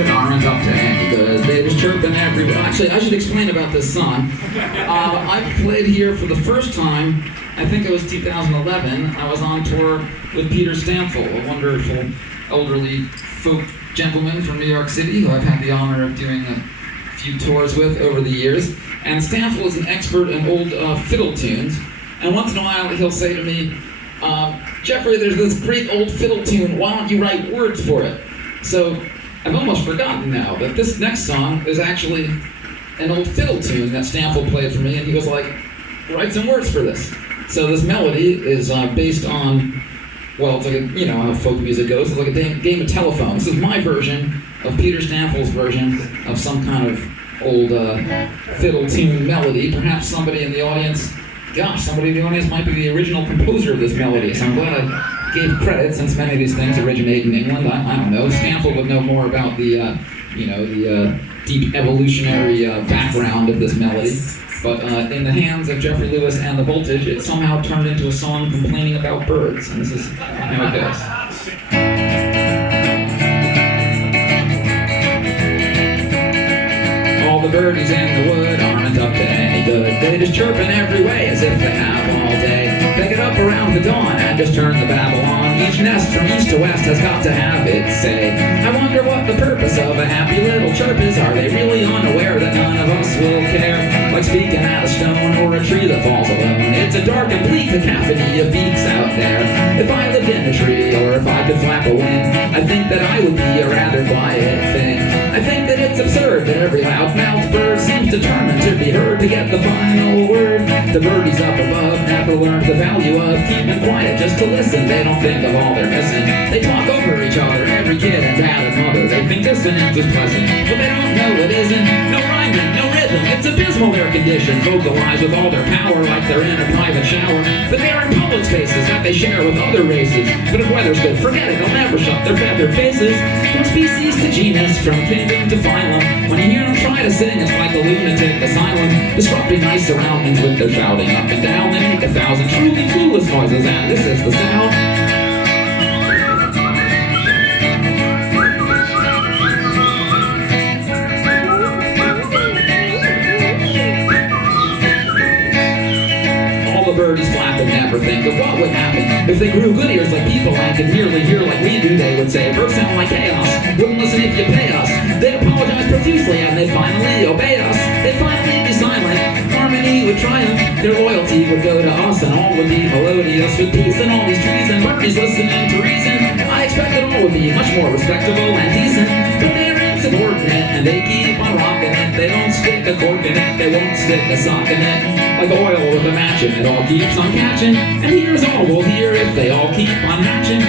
wood aren't up to any good. They just chirping everywhere. Actually, I should explain about this song. I played here for the first time, I think it was 2011. I was on tour with Peter Stamfel, a wonderful elderly folk gentleman from New York City who I've had the honor of doing a few tours with over the years. And Stamfel is an expert in old fiddle tunes. And once in a while he'll say to me, Jeffrey, there's this great old fiddle tune, why don't you write words for it? So I've almost forgotten now that this next song is actually an old fiddle tune that Stamfel played for me, and he was like, write some words for this. So this melody is based on, well, it's like a, you know how folk music goes, it's like a game of telephone. This is my version of Peter Stamfel's version of some kind of old fiddle tune melody. Perhaps somebody in the audience, somebody in the audience might be the original composer of this melody, so I'm glad I gave credit, since many of these things originate in England. I don't know. Stamfel would know more about the deep evolutionary background of this melody. But in the hands of Jeffrey Lewis and the Voltage, it somehow turned into a song complaining about birds, and this is how it goes. All the birdies in the wood aren't up to any good. They just chirping every way as if they have all day. They get up around the dawn and just turn the babble on. Each nest from east to west has got to have its say. I wonder what the purpose of a happy little chirp is. Are they really unaware that none of us will care? Like speaking at a stone or a tree that falls alone. It's a dark and bleak cacophony of beaks out there. If I lived in a tree, or if I could flap a wing, I think that I would be a rather quiet thing. I think that it's absurd that every loudmouthed bird seems determined to be heard to get the final word. The birdies up above never learned the value of keeping quiet just to listen. They don't think of all they're missing. They talk over each other, every kid and dad and mother. They think dissonance is pleasant, but they don't know it isn't. No rhyming, no rhythm, it's abysmal their condition. Vocalize with all their power like they're in a private shower. But they're in public spaces that they share with other races. But if weather's good, forget it, they'll never shut their feathered faces. From species to genus, from kingdom to phylum. When you hear them try to sing, it's like a lunatic asylum. Disrupting nice surroundings with their shouting up and down. They make 1,000 truly clueless noises, and this is the sound. Birdies flap and never think of what would happen if they grew good ears like people and could merely hear like we do. They would say, birds sound like chaos, wouldn't listen if you pay us. They'd apologize profusely and they'd finally obey us. They'd finally be silent, harmony would triumph. Their loyalty would go to us and all would be melodious. With peace and all these trees and birdies listening to reason, I expected all would be much more respectable and decent. But they're insubordinate and they keep on rocking it. They don't stick a cork in it, they won't stick a sock in it. Like oil with a match in it all keeps on catching. And here's all we'll hear if they all keep on hatching.